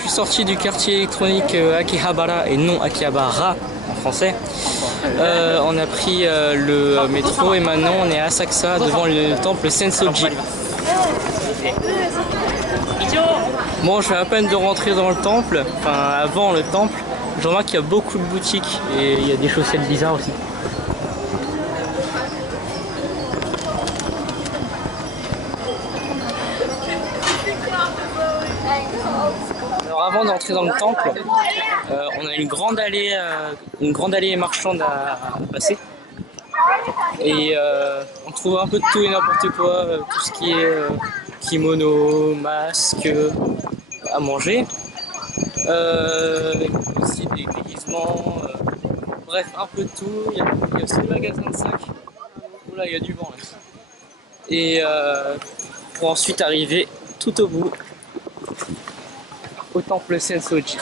Je suis sorti du quartier électronique Akihabara et non Akihabara en français. On a pris le métro et maintenant on est à Asakusa devant le temple Sensoji. Bon, je viens à peine de rentrer dans le temple, enfin avant le temple. Je remarque qu'il y a beaucoup de boutiques et il y a des chaussettes bizarres aussi. Alors avant d'entrer dans le temple, on a une grande allée marchande à passer. Et on trouve un peu de tout et n'importe quoi, tout ce qui est kimono, masque, à manger. Aussi des déguisements, bref, un peu de tout. Il y a aussi le magasin de sacs. Oula, il y a du vent là. Et pour ensuite arriver tout au bout au temple Sensoji.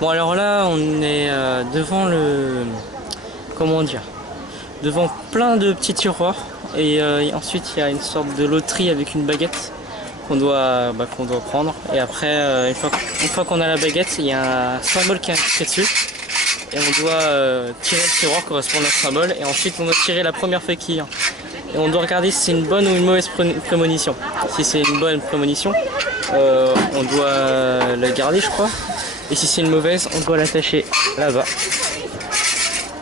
Bon alors là on est devant comment dire, devant plein de petits tiroirs et ensuite il y a une sorte de loterie avec une baguette qu'on doit prendre et après une fois qu'on a la baguette il y a un symbole qui est inscrit dessus et on doit tirer le tiroir correspondant au symbole et ensuite on doit tirer la première feuille qui vient et on doit regarder si c'est une bonne ou une mauvaise prémonition. Si c'est une bonne prémonition on doit la garder je crois. Et si c'est une mauvaise, on doit l'attacher là-bas.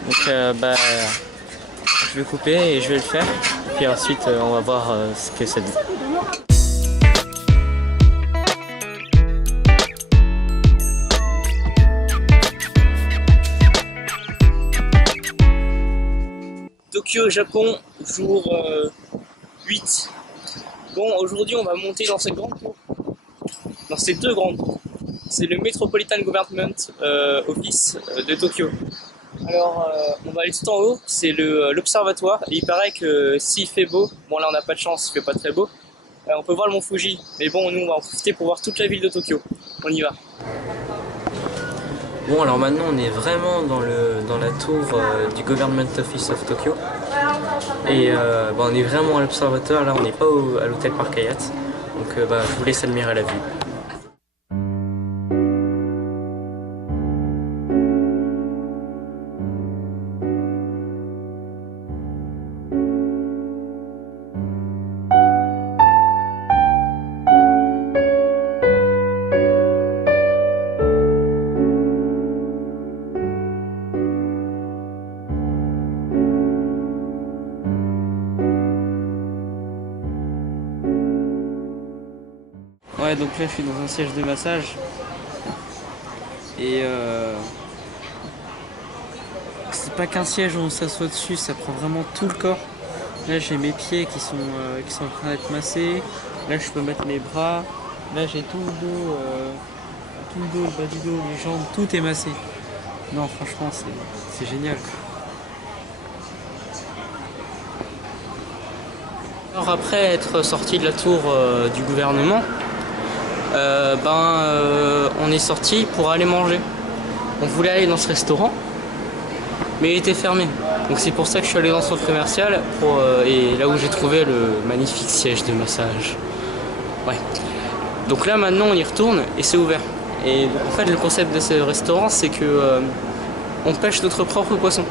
Donc je vais couper et je vais le faire. Puis ensuite on va voir ce que ça dit. Tokyo, Japon, jour 8. Bon, aujourd'hui on va monter dans cette grande tour. Dans ces deux grandes tours. C'est le Metropolitan Government Office de Tokyo. Alors on va aller tout en haut, c'est l'observatoire et il paraît que s'il fait beau, bon là on n'a pas de chance, il fait pas très beau, on peut voir le mont Fuji, mais bon nous on va en profiter pour voir toute la ville de Tokyo. On y va. Bon alors maintenant on est vraiment dans la tour du Government Office of Tokyo et on est vraiment à l'observatoire, là on n'est pas à l'hôtel Park Hyatt, donc je vous laisse admirer la vue. Ouais, donc là je suis dans un siège de massage et c'est pas qu'un siège où on s'assoit dessus, ça prend vraiment tout le corps. Là j'ai mes pieds qui sont en train d'être massés, là je peux mettre mes bras, là j'ai tout le dos, le bas du dos, les jambes, tout est massé. Non franchement c'est génial. Alors après être sorti de la tour du gouvernement, on est sorti pour aller manger. On voulait aller dans ce restaurant, mais il était fermé. Donc c'est pour ça que je suis allé dans le centre commercial et là où j'ai trouvé le magnifique siège de massage. Ouais. Donc là maintenant on y retourne et c'est ouvert. Et en fait le concept de ce restaurant c'est que on pêche notre propre poisson.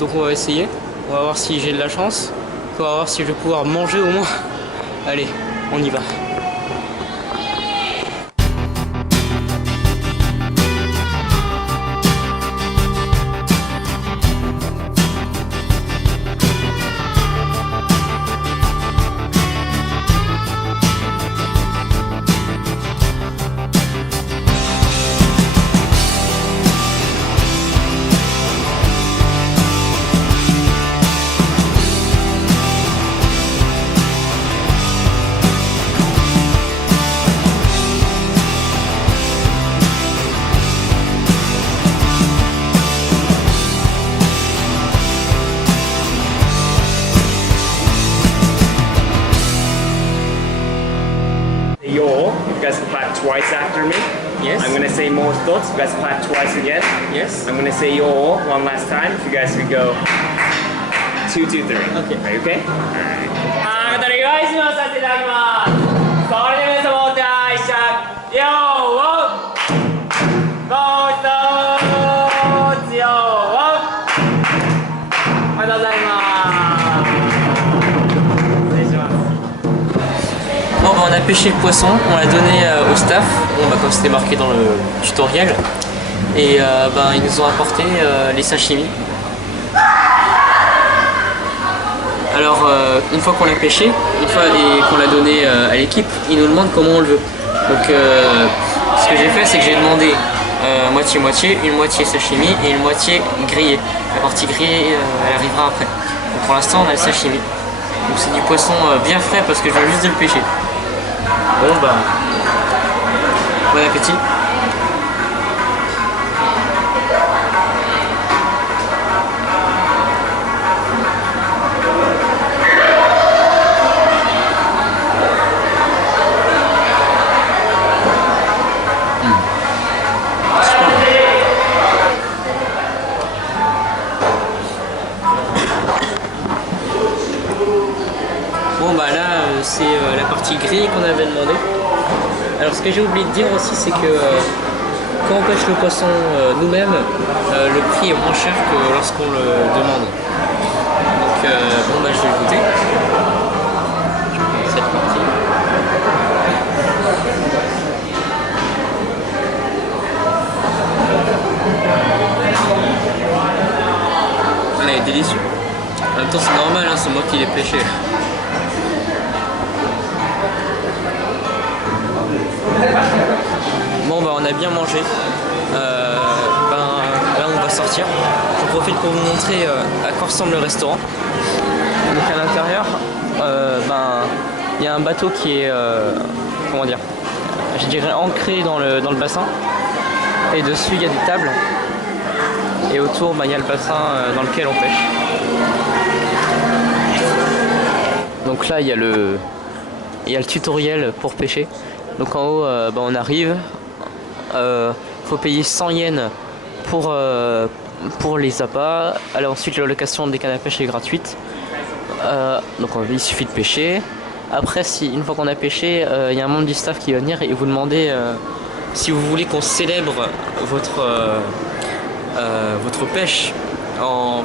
Donc on va essayer. On va voir si j'ai de la chance. On va voir si je vais pouvoir manger au moins. Allez, on y va. twice after me. Yes. I'm gonna say most thoughts. You guys clap twice again. Yes. I'm gonna say yo one last time. If you guys could go 2, 2, 3. Okay. Are you okay? Alright. あなたに用意しまさせていただきます。それではお願いします。よー。ごちそうよー。おはようございます。失礼します。 Bon, bah, on a pêché le poisson, on l'a donné au staff, bon, bah, comme c'était marqué dans le tutoriel, et bah, ils nous ont apporté les sashimi. Alors une fois qu'on l'a pêché, et qu'on l'a donné à l'équipe, ils nous demandent comment on le veut. Donc ce que j'ai fait, c'est que j'ai demandé moitié-moitié, une moitié sashimi et une moitié grillée. La partie grillée, elle arrivera après. Donc pour l'instant, on a le sashimi. Donc c'est du poisson bien frais parce que je viens juste de le pêcher. Bon bah, bon appétit. Bon bah là c'est la partie grillée qu'on avait demandé. Alors ce que j'ai oublié de dire aussi c'est que quand on pêche le poisson nous-mêmes, le prix est moins cher que lorsqu'on le demande. Donc bon bah je vais goûter cette partie. Elle est délicieuse. En même temps c'est normal, hein, c'est moi qui l'ai pêché. Bon bah on a bien mangé, là on va sortir. J'en profite pour vous montrer à quoi ressemble le restaurant. Donc à l'intérieur, il y a un bateau qui est, comment dire, je dirais ancré dans le bassin. Et dessus il y a des tables. Et autour il y a le bassin dans lequel on pêche. Donc là il y a le tutoriel pour pêcher. Donc en haut, on arrive, faut payer 100 yens pour les appâts. Alors ensuite la location des cannes à pêche est gratuite. Donc il suffit de pêcher. Après, une fois qu'on a pêché, il y a un membre du staff qui va venir et vous demander si vous voulez qu'on célèbre votre pêche en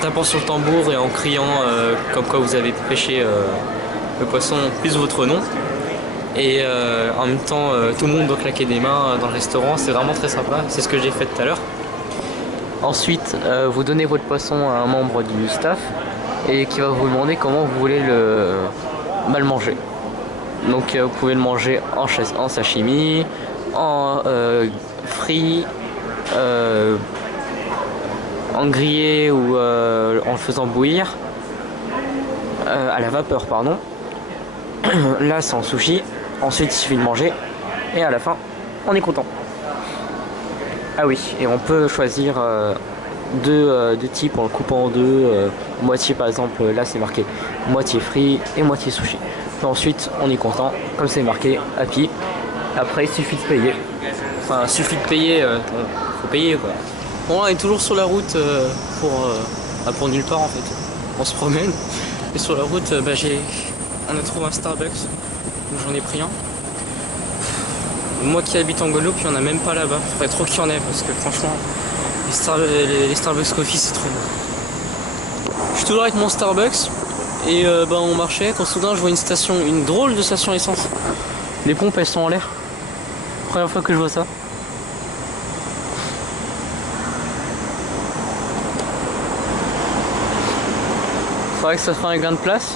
tapant sur le tambour et en criant comme quoi vous avez pêché le poisson plus votre nom. Et en même temps tout le monde doit claquer des mains dans le restaurant, c'est vraiment très sympa, c'est ce que j'ai fait tout à l'heure. Ensuite vous donnez votre poisson à un membre du staff et qui va vous demander comment vous voulez le manger. Donc vous pouvez le manger en sashimi, en frit, en grillé ou en le faisant bouillir, à la vapeur pardon. Là c'est en sushi, ensuite il suffit de manger et à la fin on est content. Ah oui, et on peut choisir deux types en le coupant en deux, moitié par exemple, là c'est marqué moitié frit et moitié sushi. Et ensuite on est content, comme c'est marqué happy. Après il suffit de payer. Enfin il suffit de payer, faut payer quoi. Bon, on est toujours sur la route pour nulle part en fait. On se promène et sur la route on a trouvé un Starbucks, donc j'en ai pris un. Moi qui habite en Guadeloupe, il n'y en a même pas là-bas. Il faudrait trop qu'il y en ait parce que franchement, les Starbucks Coffee c'est trop bon. Je suis toujours avec mon Starbucks et on marchait quand soudain je vois une drôle de station essence. Les pompes elles sont en l'air. Première fois que je vois ça. Faudrait que ça fasse un gain de place.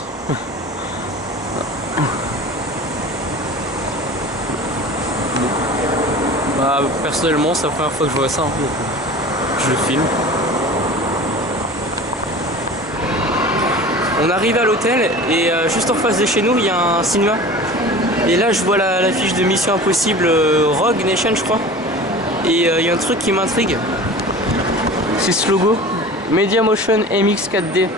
Personnellement c'est la première fois que je vois ça, donc je le filme. On arrive à l'hôtel et juste en face de chez nous il y a un cinéma. Et là je vois l'affiche de Mission Impossible Rogue Nation je crois. Et il y a un truc qui m'intrigue. C'est ce logo. Media Motion MX 4D.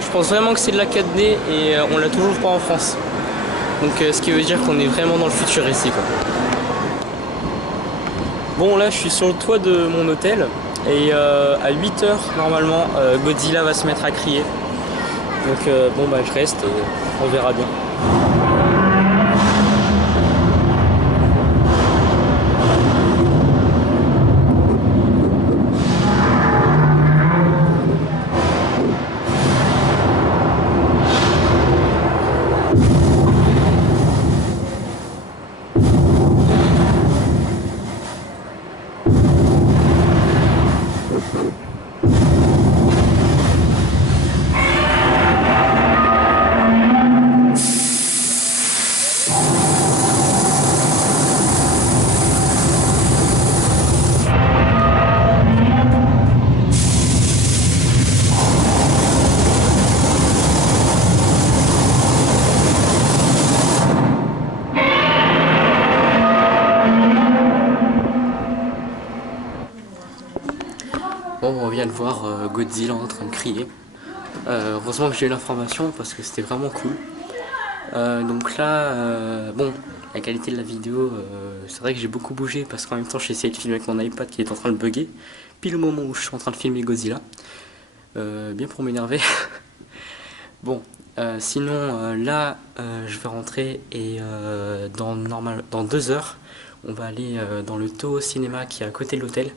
Je pense vraiment que c'est de la 4D et on l'a toujours pas en France. Donc ce qui veut dire qu'on est vraiment dans le futur ici quoi. Bon là je suis sur le toit de mon hôtel et à 8 h normalement Godzilla va se mettre à crier. Donc bon bah je reste et on verra bien. Bon, on vient de voir Godzilla en train de crier. Heureusement que j'ai eu l'information parce que c'était vraiment cool. Donc là, bon, la qualité de la vidéo, c'est vrai que j'ai beaucoup bougé parce qu'en même temps j'ai essayé de filmer avec mon iPad qui est en train de bugger. Pile au moment où je suis en train de filmer Godzilla. Bien pour m'énerver. Bon, sinon là, je vais rentrer et dans 2 heures, on va aller dans le Toho Cinéma qui est à côté de l'hôtel.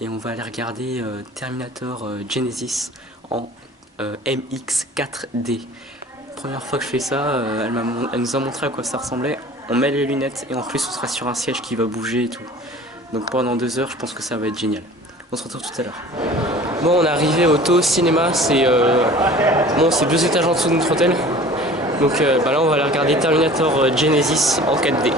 Et on va aller regarder Terminator Genesis en MX 4D. Première fois que je fais ça, elle nous a montré à quoi ça ressemblait. On met les lunettes et en plus on sera sur un siège qui va bouger et tout. Donc pendant 2 heures, je pense que ça va être génial. On se retrouve tout à l'heure. Bon, on est arrivé au Toho Cinéma, c'est 2 étages en dessous de notre hôtel. Donc là on va aller regarder Terminator Genesis en 4D.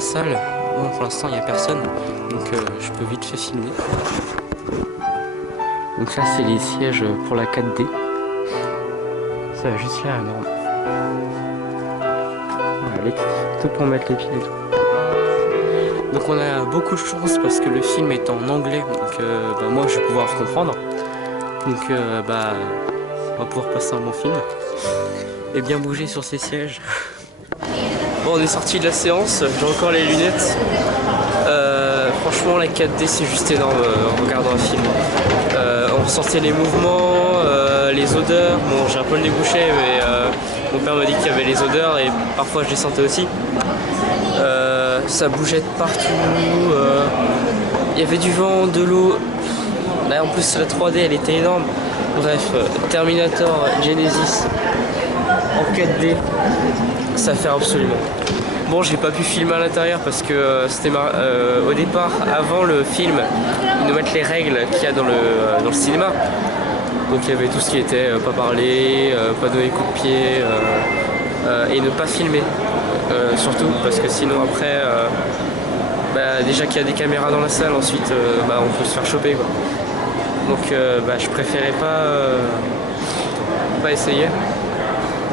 Salle. Bon, pour l'instant il n'y a personne, donc je peux vite fait filmer. Donc là c'est les sièges pour la 4D. Ça va juste là énorme. Voilà, tout pour mettre les pieds et tout. Donc on a beaucoup de chance parce que le film est en anglais, donc moi je vais pouvoir comprendre. Donc on va pouvoir passer un bon film. Et bien bouger sur ces sièges. Bon, on est sorti de la séance, j'ai encore les lunettes. Franchement, la 4D c'est juste énorme en regardant un film. On ressentait les mouvements, les odeurs. Bon, j'ai un peu le nez bouché, mais mon père m'a dit qu'il y avait les odeurs et parfois je les sentais aussi. Ça bougeait de partout. Il y avait du vent, de l'eau. Là, en plus, la 3D elle était énorme. Bref, Terminator Genesis en 4D. Ça fait absolument. Bon, j'ai pas pu filmer à l'intérieur parce que c'était au départ, avant le film, ils nous mettent les règles qu'il y a dans le cinéma. Donc il y avait tout ce qui était pas parler, pas donner coup de pied et ne pas filmer. Surtout parce que sinon après, déjà qu'il y a des caméras dans la salle, ensuite on peut se faire choper quoi. Donc je préférais pas essayer.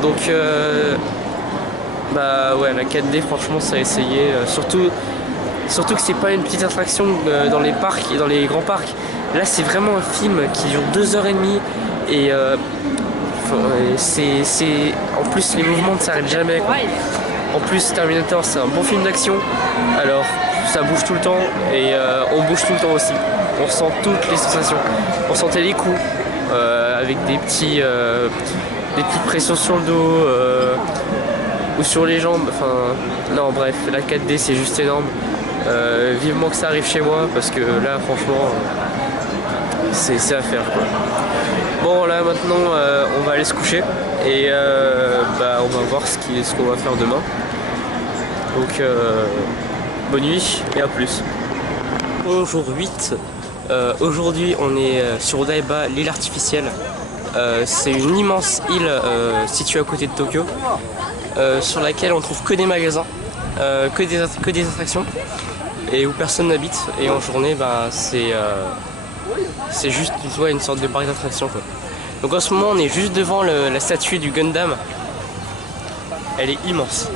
Donc ouais, la 4D franchement ça a essayé, surtout que c'est pas une petite attraction dans les parcs et dans les grands parcs. Là c'est vraiment un film qui dure 2h30 et en plus les mouvements ne s'arrêtent jamais quoi. En plus Terminator c'est un bon film d'action, alors ça bouge tout le temps et on bouge tout le temps aussi. On ressent toutes les sensations, on sentait les coups avec des petites pressions sur le dos ou sur les jambes, enfin non bref, la 4D c'est juste énorme. Vivement que ça arrive chez moi parce que là franchement c'est à faire quoi. Bon là maintenant on va aller se coucher et on va voir ce qu'on va faire demain. Donc bonne nuit et à plus. Bonjour 8. Aujourd'hui on est sur Odaiba, l'île artificielle. C'est une immense île située à côté de Tokyo, sur laquelle on trouve que des magasins, que des attractions, et où personne n'habite. Et en journée, c'est juste une sorte de parc d'attractions. Donc en ce moment, on est juste devant la statue du Gundam. Elle est immense.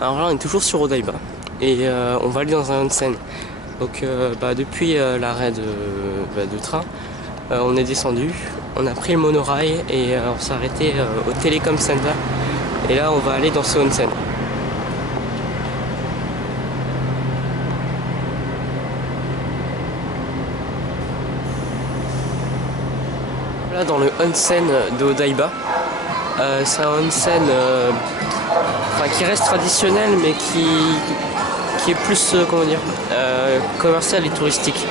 Alors là on est toujours sur Odaiba et on va aller dans un onsen. Donc depuis l'arrêt de train, on est descendu, on a pris le monorail et on s'est arrêté au Telecom Center. Et là on va aller dans ce onsen. Là dans le onsen de Odaiba, c'est un onsen qui reste traditionnel mais qui est plus commercial et touristique.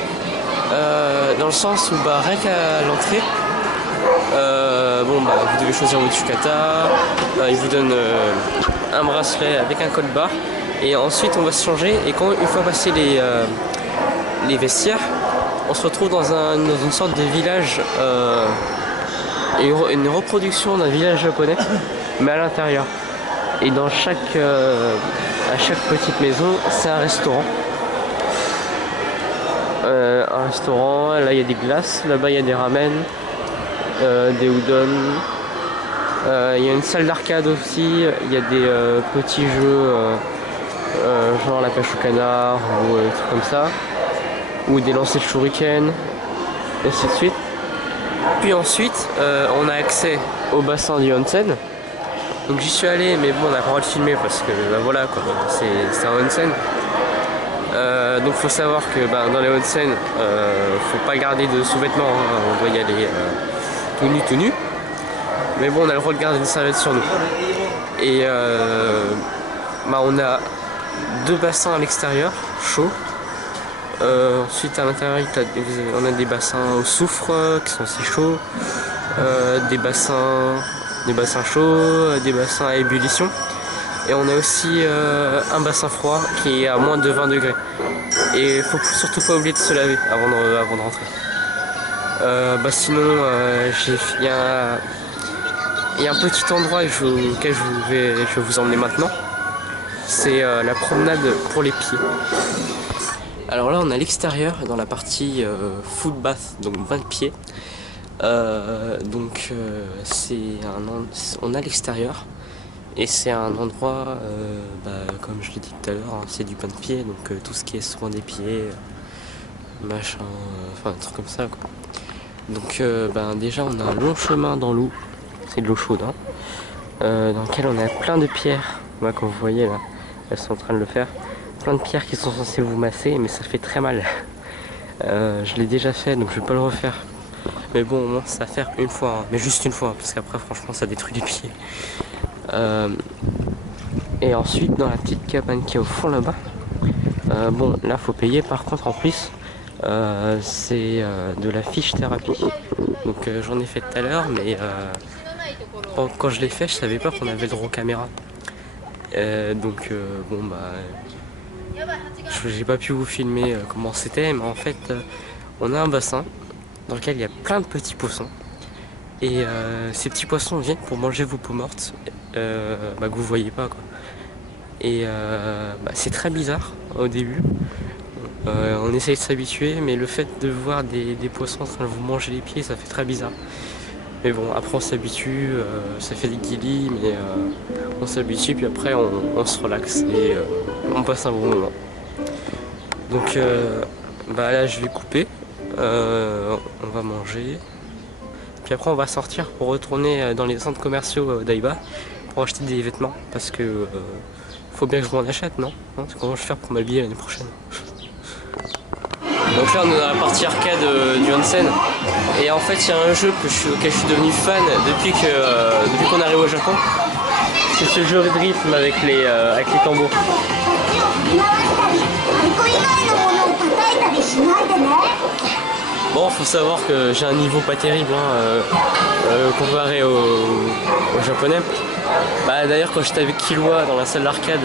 Dans le sens où rien qu'à l'entrée, vous devez choisir votre yukata, il vous donne un bracelet avec un code barre et ensuite on va se changer et une fois passé les vestiaires, on se retrouve dans une sorte de village, une reproduction d'un village japonais mais à l'intérieur. Et à chaque petite maison, c'est un restaurant. Là il y a des glaces, là-bas il y a des ramen, des udon. Il y a une salle d'arcade aussi, il y a des petits jeux genre la pêche au canard ou des trucs comme ça. Ou des lancers de shuriken, et ainsi de suite. Puis ensuite, on a accès au bassin du onsen. Donc j'y suis allé, mais bon, on n'a pas le droit de filmer parce que voilà quoi, c'est un onsen. Donc faut savoir que dans les onsen, faut pas garder de sous-vêtements, hein, on doit y aller tout nu. Mais bon, on a le droit de garder une serviette sur nous. Et on a 2 bassins à l'extérieur, chauds. Ensuite à l'intérieur, on a des bassins au soufre qui sont aussi chauds, des bassins chauds, des bassins à ébullition, et on a aussi un bassin froid qui est à moins de 20 degrés. Et il faut surtout pas oublier de se laver avant de rentrer. Sinon, il y a un petit endroit auquel je vais vous emmener maintenant. C'est la promenade pour les pieds. Alors là on est à l'extérieur dans la partie foot bath, donc bain de pied. On est à l'extérieur et c'est un endroit, comme je l'ai dit tout à l'heure, hein, c'est du bain de pied, donc tout ce qui est soin des pieds, machin, un truc comme ça quoi. Donc déjà on a un long chemin dans l'eau, c'est de l'eau chaude, hein, dans lequel on a plein de pierres, comme vous voyez là, elles sont en train de le faire. Plein de pierres qui sont censées vous masser, mais ça fait très mal. Je l'ai déjà fait, donc je vais pas le refaire. Mais bon, au moins ça va faire une fois, hein. Mais juste une fois, parce qu'après franchement ça détruit les pieds. Et ensuite dans la petite cabane qui est au fond là-bas, là faut payer. Par contre en plus, c'est de la fiche thérapie. Donc j'en ai fait tout à l'heure, mais quand je l'ai fait, je savais pas qu'on avait le droit aux caméras. J'ai pas pu vous filmer comment c'était, mais en fait on a un bassin dans lequel il y a plein de petits poissons et ces petits poissons viennent pour manger vos peaux mortes que vous voyez pas quoi. Et c'est très bizarre au début, on essaye de s'habituer, mais le fait de voir des poissons en train de vous manger les pieds, ça fait très bizarre. Mais bon, après on s'habitue, ça fait des guilis, mais on s'habitue, puis après on se relaxe et on passe un bon moment. Donc là je vais couper, on va manger, puis après on va sortir pour retourner dans les centres commerciaux d'Aiba pour acheter des vêtements, parce que faut bien que je m'en achète, non? Comment je vais faire pour m'habiller l'année prochaine? Donc là on est dans la partie arcade du onsen, et en fait il y a un jeu auquel je suis devenu fan depuis qu'on arrive au Japon. C'est ce jeu de rythme avec les tambours. Bon, faut savoir que j'ai un niveau pas terrible, hein. comparé aux japonais. Bah, d'ailleurs quand j'étais avec Killua dans la salle d'arcade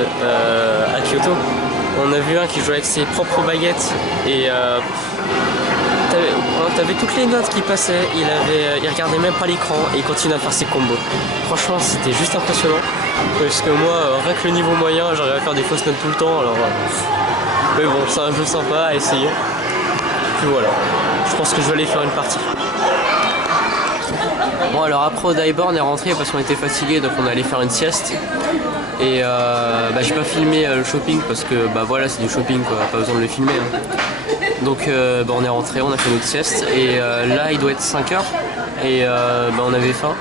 à Kyoto, on a vu un qui jouait avec ses propres baguettes et t'avais toutes les notes qui passaient, il regardait même pas l'écran et il continuait à faire ses combos. Franchement c'était juste impressionnant parce que moi rien que le niveau moyen j'arrive à faire des fausses notes tout le temps alors mais bon c'est un jeu sympa à essayer. Puis voilà, je pense que je vais aller faire une partie. Bon alors après au dive bar on est rentré parce qu'on était fatigué donc on allait faire une sieste. Et bah, j'ai pas filmé le shopping parce que bah voilà c'est du shopping quoi, pas besoin de le filmer hein. Donc bah, on est rentré, on a fait notre sieste et là il doit être 5h et bah, on avait faim.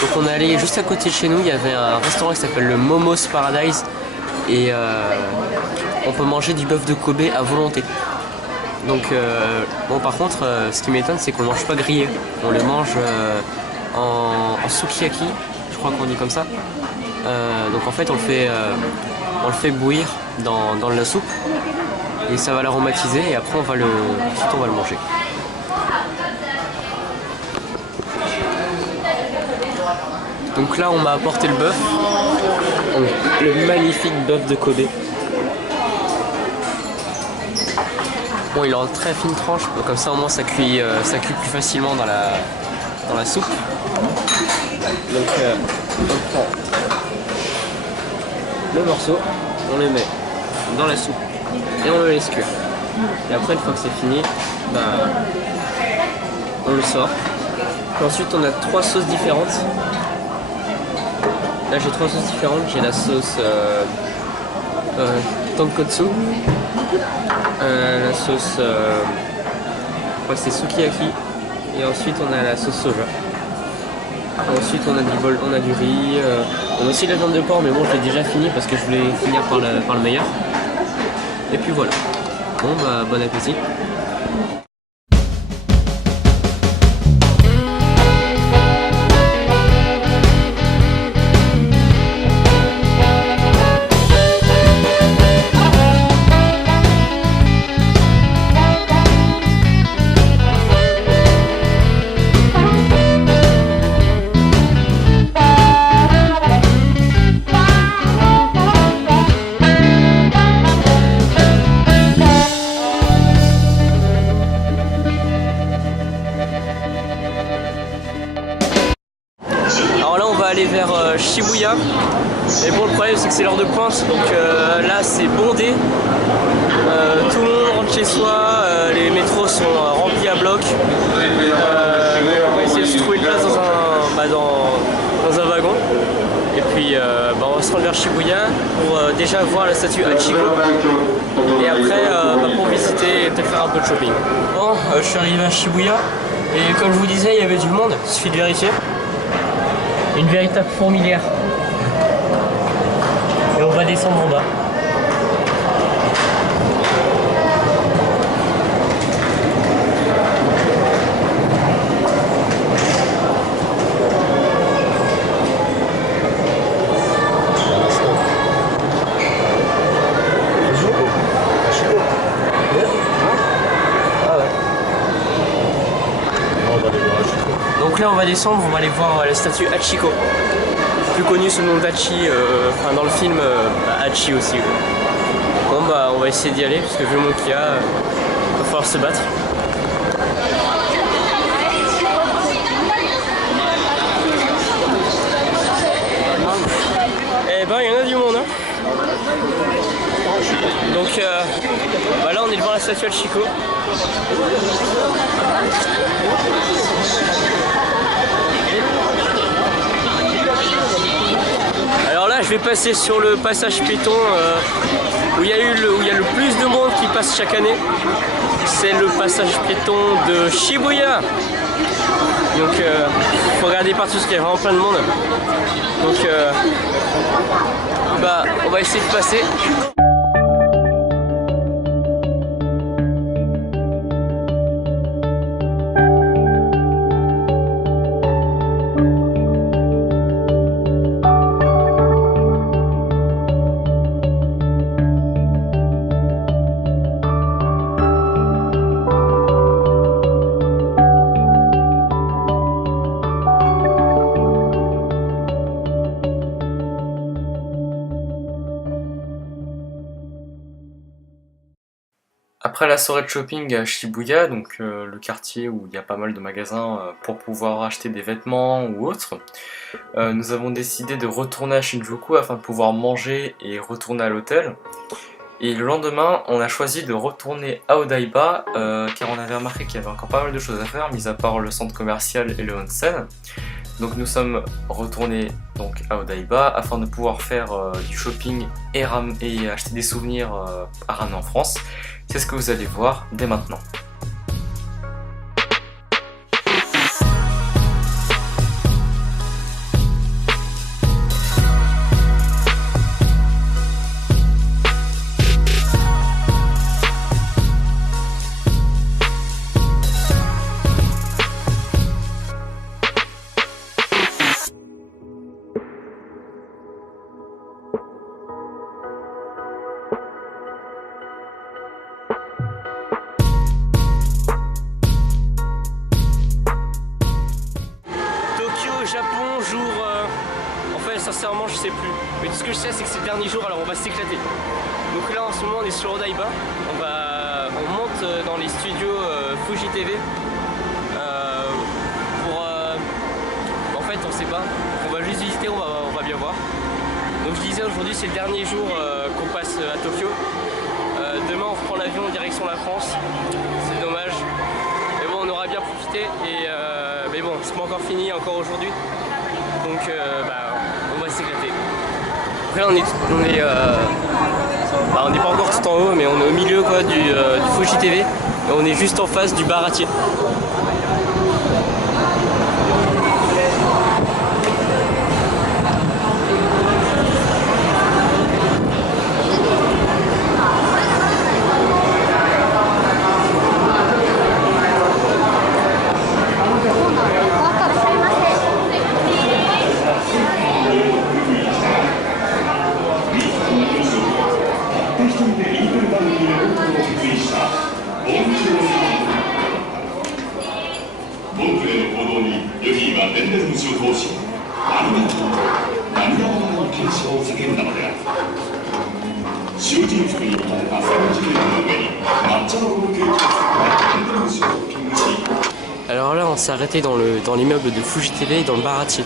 Donc on est allé juste à côté de chez nous, il y avait un restaurant qui s'appelle le Momo's Paradise et on peut manger du bœuf de Kobe à volonté. Donc bon par contre ce qui m'étonne c'est qu'on mange pas grillé, on le mange en sukiyaki, je crois qu'on dit comme ça. Donc en fait on le fait bouillir dans la soupe et ça va l'aromatiser et après ensuite on va le manger. Donc là on m'a apporté le bœuf, le magnifique bœuf de Kobe. Bon il est en très fine tranche, comme ça au moins ça cuit plus facilement dans la soupe. Donc on prend le morceau, on le met dans la soupe et on le laisse cuire. Et après une fois que c'est fini, bah, on le sort. Et ensuite on a 3 sauces différentes. Là j'ai 3 sauces différentes, j'ai la sauce tonkotsu, la sauce c'est sukiyaki et ensuite on a la sauce soja. Ensuite on a du riz, on a aussi la viande de porc mais bon je l'ai déjà fini parce que je voulais finir par le meilleur. Et puis voilà. Bon bah bon appétit. Aller vers Shibuya et bon le problème c'est que c'est l'heure de pointe donc là c'est bondé, tout le monde rentre chez soi, les métros sont remplis à bloc, on va essayer de se trouver une place dans un wagon et puis bah, on va se rendre vers Shibuya pour déjà voir la statue Hachiko et après pour visiter et peut-être faire un peu de shopping. Bon je suis arrivé à Shibuya et comme je vous disais il y avait du monde, il suffit de vérifier. Une véritable fourmilière. Et on va descendre en bas. Donc là on va descendre, on va aller voir la statue Hachiko, plus connue sous le nom d'Hachi, dans le film Hachi aussi. Bon bah on va essayer d'y aller parce que vu mon Kia, va falloir se battre. Et ben il y en a du monde hein. Donc bah là on est devant la statue Hachiko. Alors là je vais passer sur le passage piéton où il y a le plus de monde qui passe chaque année. C'est le passage piéton de Shibuya. Donc faut regarder partout parce qu'il y a vraiment plein de monde. Donc bah on va essayer de passer. Après la soirée de shopping à Shibuya, donc le quartier où il y a pas mal de magasins pour pouvoir acheter des vêtements ou autres, nous avons décidé de retourner à Shinjuku afin de pouvoir manger et retourner à l'hôtel. Et le lendemain, on a choisi de retourner à Odaiba car on avait remarqué qu'il y avait encore pas mal de choses à faire, mis à part le centre commercial et le onsen. Donc nous sommes retournés donc à Odaiba afin de pouvoir faire du shopping et acheter des souvenirs à ramener en France. C'est ce que vous allez voir dès maintenant. Japon, jour... En fait, sincèrement, je sais plus. Mais tout ce que je sais, c'est que c'est le dernier jour, alors on va s'éclater. Donc là, en ce moment, on est sur Odaiba. On monte dans les studios Fuji TV. En fait, on sait pas. On va juste visiter, on va bien voir. Donc je disais, aujourd'hui, c'est le dernier jour qu'on passe à Tokyo. Demain, on reprend l'avion en direction de la France. C'est dommage. Mais bon, on aura bien profité. Mais bon, c'est pas encore fini, encore aujourd'hui. Donc on va s'éclater. Après là, on n'est pas encore tout en haut, mais on est au milieu quoi, du Fuji TV. Et on est juste en face du baratier. Alors là, on s'est arrêté dans l'immeuble de Fuji TV, dans le baratier.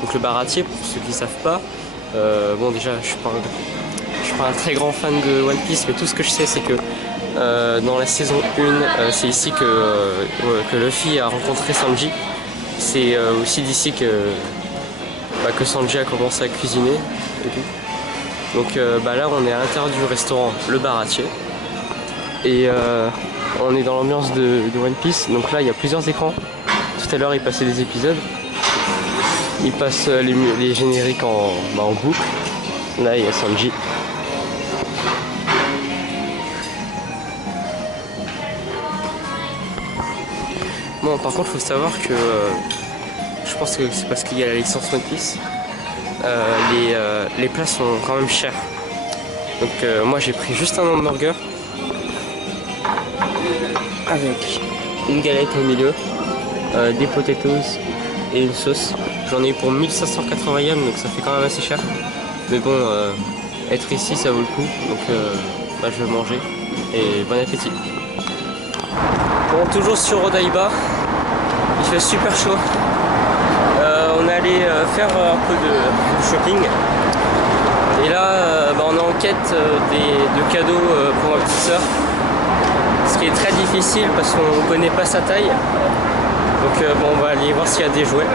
Donc le baratier, pour ceux qui ne savent pas, bon déjà, je suis pas un très grand fan de One Piece, mais tout ce que je sais, c'est que dans la saison 1, c'est ici que Luffy a rencontré Sanji. C'est aussi d'ici que Sanji a commencé à cuisiner et tout. Donc là, on est à l'intérieur du restaurant Le Baratier. Et on est dans l'ambiance de One Piece. Donc là, il y a plusieurs écrans. Tout à l'heure, il passait des épisodes. Il passe les génériques en boucle. Là, il y a Sanji. Bon, par contre, il faut savoir que je pense que c'est parce qu'il y a la licence One Piece. Les plats sont quand même chers. Donc moi, j'ai pris juste un hamburger avec une galette au milieu, des potatoes et une sauce. J'en ai eu pour 1580 yens, donc ça fait quand même assez cher. Mais bon, être ici, ça vaut le coup. Donc je vais manger et bon appétit. Bon, toujours sur Odaiba, il fait super chaud. On allait faire un peu de shopping. Et là, on est en quête de cadeaux pour ma petite soeur. Ce qui est très difficile parce qu'on ne connaît pas sa taille. Donc on va aller voir s'il y a des jouets.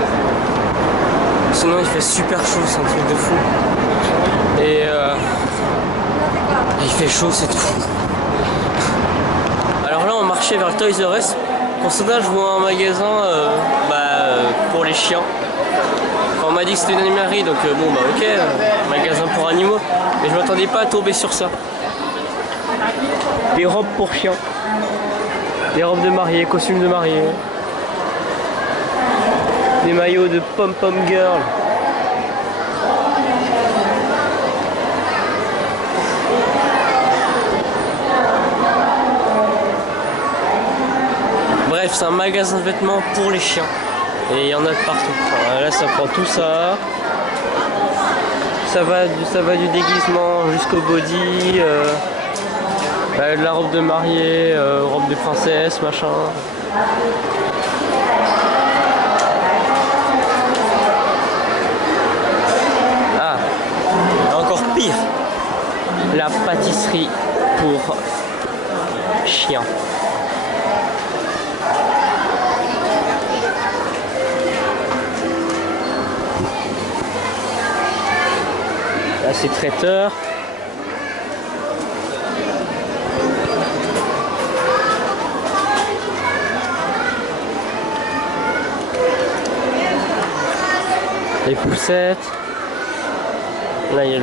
Sinon il fait super chaud, c'est un truc de fou. Et il fait chaud, c'est tout. Alors là on marchait vers le Toys R Us. Pour cela je vois un magasin pour les chiens. On m'a dit que c'était une animalerie, donc ok, magasin pour animaux. Mais je m'attendais pas à tomber sur ça. Des robes pour chiens. Des robes de mariée, costumes de mariée. Des maillots de pom-pom girl. Bref, c'est un magasin de vêtements pour les chiens. Et il y en a de partout. Alors là, ça prend tout ça. Ça va du déguisement jusqu'au body. De la robe de mariée, robe de princesse, machin. Ah, encore pire, la pâtisserie pour chiens. Là c'est traiteur. Les poussettes. Là il y a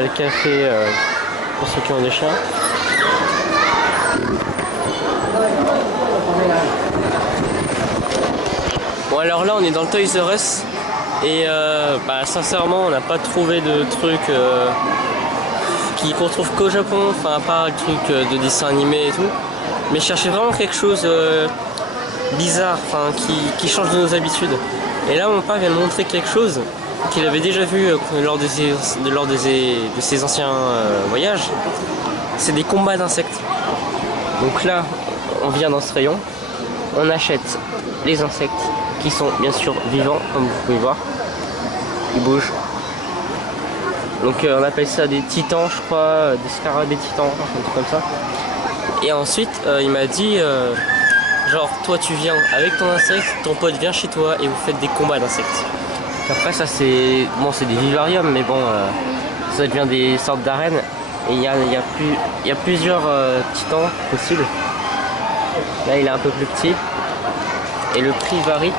le café pour ceux qui ont des chiens. Bon alors là on est dans le Toys R Us et sincèrement on n'a pas trouvé de trucs qu'on trouve qu'au Japon, enfin à part le truc de dessin animé et tout. Mais je cherchais vraiment quelque chose bizarre, enfin qui change de nos habitudes. Et là mon père vient de montrer quelque chose qu'il avait déjà vu lors de ses anciens voyages. C'est des combats d'insectes. Donc là on vient dans ce rayon, on achète les insectes qui sont bien sûr vivants comme vous pouvez voir. Ils bougent. Donc on appelle ça des titans je crois, des scarabées titans, un truc comme ça. Et ensuite il m'a dit genre toi tu viens avec ton insecte, ton pote vient chez toi et vous faites des combats d'insectes. Après ça c'est bon, c'est des vivariums mais bon ça devient des sortes d'arènes et il y a plusieurs titans possibles. Là il est un peu plus petit et le prix varie.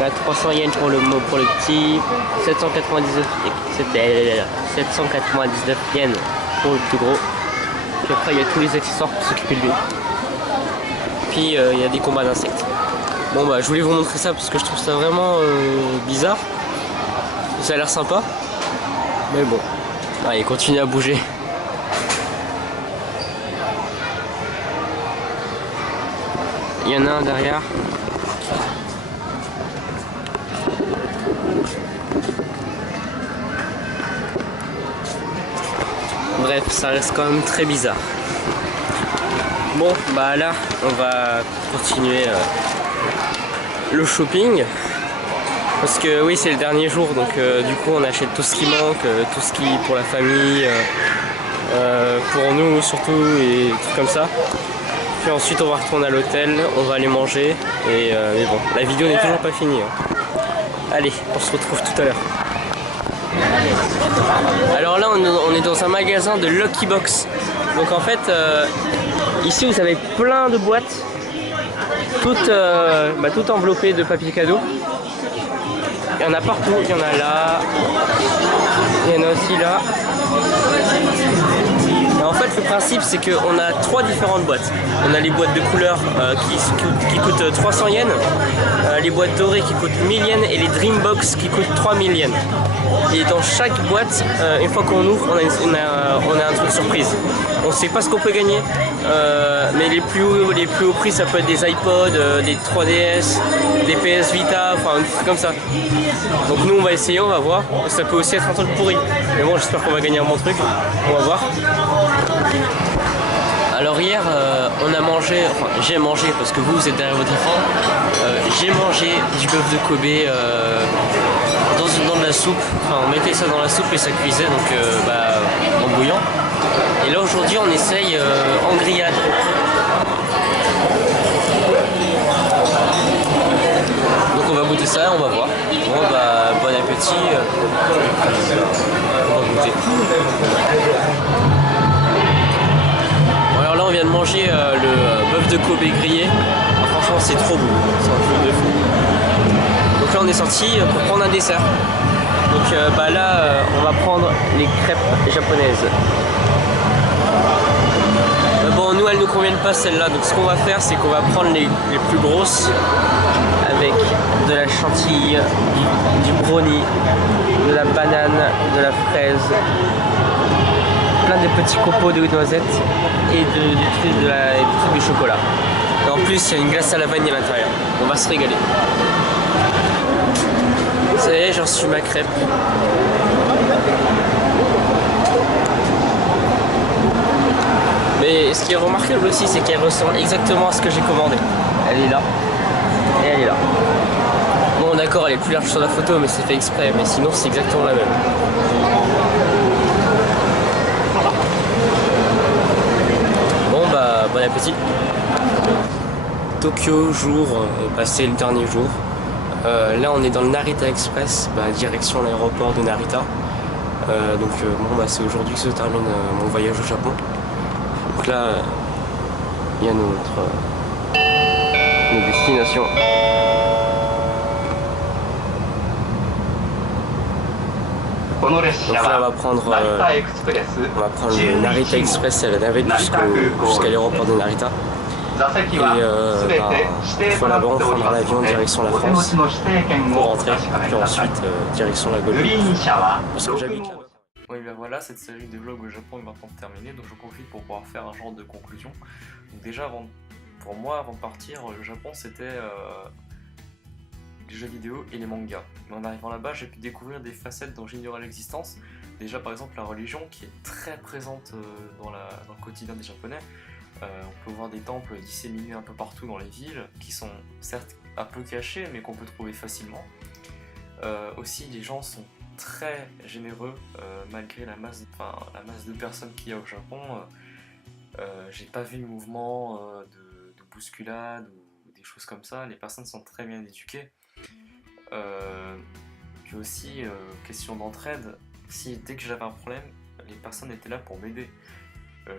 Là, 300 yens pour le petit, 799 yens pour le plus gros. Puis après il y a tous les accessoires pour s'occuper de lui. Puis il y a des combats d'insectes. Bon bah je voulais vous montrer ça parce que je trouve ça vraiment bizarre. Ça a l'air sympa. Mais bon. Allez, continue à bouger. Il y en a un derrière. Bref, ça reste quand même très bizarre. Bon, bah là, on va continuer le shopping. Parce que oui, c'est le dernier jour, donc du coup, on achète tout ce qui manque, tout ce qui pour la famille, pour nous surtout, et des trucs comme ça. Puis ensuite, on va retourner à l'hôtel, on va aller manger. Et mais bon, la vidéo n'est toujours pas finie. Hein. Allez, on se retrouve tout à l'heure. Alors là on est dans un magasin de Lucky Box. Donc en fait ici vous avez plein de boîtes toutes enveloppées de papier cadeau. Il y en a partout, il y en a là, il y en a aussi là. Et en fait le principe c'est qu'on a 3 différentes boîtes. On a les boîtes de couleurs qui coûtent 300 yens, les boîtes dorées qui coûtent 1000 yens et les Dreambox qui coûtent 3000 yens. Et dans chaque boîte, une fois qu'on ouvre, on a un truc surprise. On ne sait pas ce qu'on peut gagner, mais les plus hauts prix ça peut être des iPods, des 3DS, des PS Vita, enfin un truc comme ça. Donc nous on va essayer, on va voir. Ça peut aussi être un truc pourri. Mais bon, j'espère qu'on va gagner un bon truc. On va voir. Alors hier on a mangé, enfin j'ai mangé parce que vous êtes derrière votre écran, j'ai mangé du bœuf de Kobe dans de la soupe, enfin on mettait ça dans la soupe et ça cuisait donc en bouillant. Et là aujourd'hui on essaye en grillade. Donc on va goûter ça, on va voir. Bon bah bon appétit, on va goûter. Alors là on vient de manger le bœuf de Kobe grillé. Alors, franchement c'est trop beau, c'est un truc de fou. Donc là on est sorti pour prendre un dessert. Donc là on va prendre les crêpes japonaises. Bon nous elles ne nous conviennent pas celles-là, donc ce qu'on va faire c'est qu'on va prendre les plus grosses avec de la chantilly, du brownie, de la banane, de la fraise, plein de petits copeaux de noisettes et du chocolat. Et en plus il y a une glace à la vanille à l'intérieur. On va se régaler. Ça y est, j'en suis ma crêpe. Mais ce qui est remarquable aussi, c'est qu'elle ressemble exactement à ce que j'ai commandé. Elle est là, et elle est là. Bon d'accord, elle est plus large sur la photo, mais c'est fait exprès, mais sinon c'est exactement la même. Bon bah, bon appétit. Tokyo, jour, passé le dernier jour. Là on est dans le Narita Express, direction l'aéroport de Narita. Bon bah c'est aujourd'hui que se termine mon voyage au Japon. Donc là, il y a nos destinations. Donc là on va prendre le Narita Express, c'est la navette jusqu'à l'aéroport de Narita. Et une fois là-bas on prendra l'avion direction la France pour rentrer, puis ensuite direction la Guadeloupe, parce que j'habite là-bas. Oui, ben voilà, cette série de vlogs au Japon est maintenant terminée, donc je profite pour pouvoir faire un genre de conclusion. Donc déjà, pour moi, avant de partir, le Japon c'était les jeux vidéo et les mangas. Mais en arrivant là-bas, j'ai pu découvrir des facettes dont j'ignorais l'existence. Déjà par exemple la religion qui est très présente dans le quotidien des Japonais. On peut voir des temples disséminés un peu partout dans les villes, qui sont certes un peu cachés, mais qu'on peut trouver facilement. Aussi, les gens sont très généreux, malgré la masse de personnes qu'il y a au Japon. J'ai pas vu de mouvement de bousculade ou des choses comme ça. Les personnes sont très bien éduquées. Puis aussi, question d'entraide, dès que j'avais un problème, les personnes étaient là pour m'aider.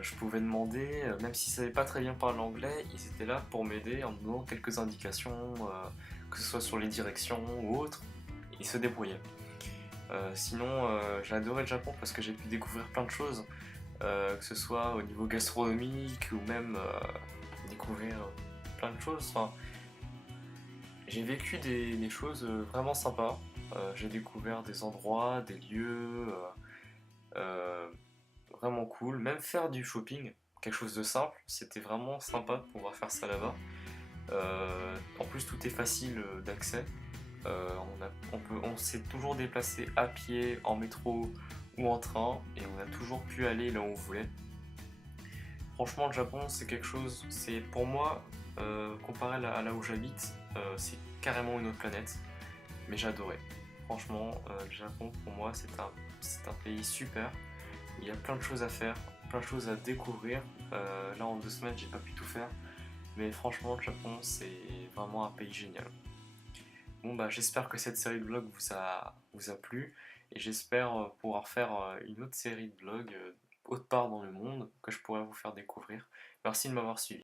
Je pouvais demander, même s'ils ne savaient pas très bien parler anglais, ils étaient là pour m'aider en me donnant quelques indications, que ce soit sur les directions ou autres, ils se débrouillaient. Sinon, j'ai adoré le Japon parce que j'ai pu découvrir plein de choses, que ce soit au niveau gastronomique ou même découvrir plein de choses. Enfin, j'ai vécu des choses vraiment sympas, j'ai découvert des endroits, des lieux vraiment cool, même faire du shopping, quelque chose de simple, c'était vraiment sympa de pouvoir faire ça là-bas. En plus tout est facile d'accès, on s'est toujours déplacé à pied, en métro ou en train, et on a toujours pu aller là où on voulait. Franchement le Japon c'est quelque chose, c'est pour moi, comparé à là où j'habite, c'est carrément une autre planète, mais j'ai adoré. Franchement le Japon pour moi c'est un pays super. Il y a plein de choses à faire, plein de choses à découvrir. Là en 2 semaines j'ai pas pu tout faire, mais franchement le Japon c'est vraiment un pays génial. Bon bah j'espère que cette série de vlogs vous a plu, et j'espère pouvoir faire une autre série de vlogs autre part dans le monde que je pourrais vous faire découvrir. Merci de m'avoir suivi.